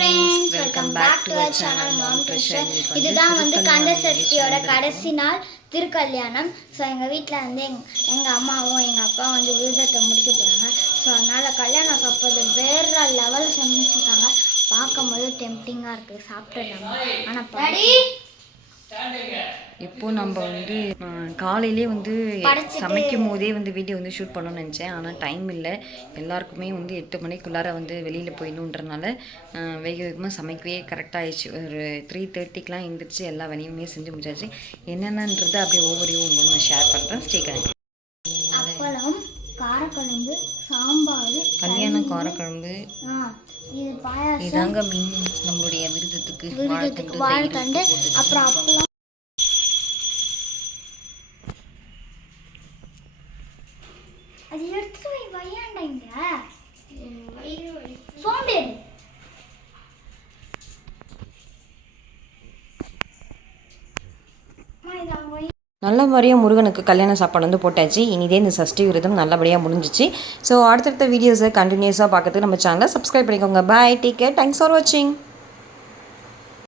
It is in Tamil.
Friends welcome back to our channel mom treasure இதுதான் வந்து கந்த சஷ்டியோட கடைசி நாள் திருக்கல்யாணம். ஸோ எங்கள் வீட்டில் வந்து எங் எங்கள் அம்மாவும் எங்கள் அப்பாவும் வந்து விரதத்தை முடிக்க போகிறாங்க ஸோ அதனால் கல்யாணம் சாப்பிட்றது வேற லெவலில் சமைச்சிருக்காங்க பார்க்கும்போது டெம்டிங்காக இருக்குது சாப்பிட்டுடலாம் ஆனால் இப்போ நம்ம வந்து காலையிலே வந்து சமைக்கும் போதே வந்து வீடியோ வந்து ஷூட் பண்ணணும்னு நினச்சேன். ஆனால் டைம் இல்லை. எல்லாருக்குமே வந்து எட்டு மணிக்குள்ளார வந்து வெளியில் போயிடணுன்றனால வேக வேகமாக சமைக்கவே கரெக்டாக ஆயிடுச்சு. ஒரு த்ரீ தேர்ட்டிக்கெலாம் எழுந்திரிச்சு எல்லா வேலையுமே செஞ்சு முடிச்சாச்சு. என்னென்னன்றது அப்படியே ஒவ்வொரு உங்களுக்கு நான் ஷேர் பண்ணுறேன் ஸ்டே கனெக்ட் அப்பளம் காரக்குழம்பு சாம்பார் கல்யாண காரக்குழம்பு. இதாங்க மீன் நம்மளுடைய விருதத்துக்கு விருதத்துக்கு வாழைத்தண்டு, அப்புறம் அப்பளம். எடுத்துட்டு போய் வையாண்டாங்க சோம்பேறி. நல்ல முறையாக முருகனுக்கு கல்யாண சாப்பாடு வந்து போட்டாச்சு. இனிதே இந்த சஷ்டி விரதம் நல்லபடியாக முடிஞ்சிச்சு. ஸோ அடுத்தடுத்த வீடியோஸை கண்டினியூஸாக பார்க்கறதுக்கு நம்ம சேனலை சப்ஸ்கிரைப் பண்ணிக்கோங்க. Bye take care thanks for வாட்சிங்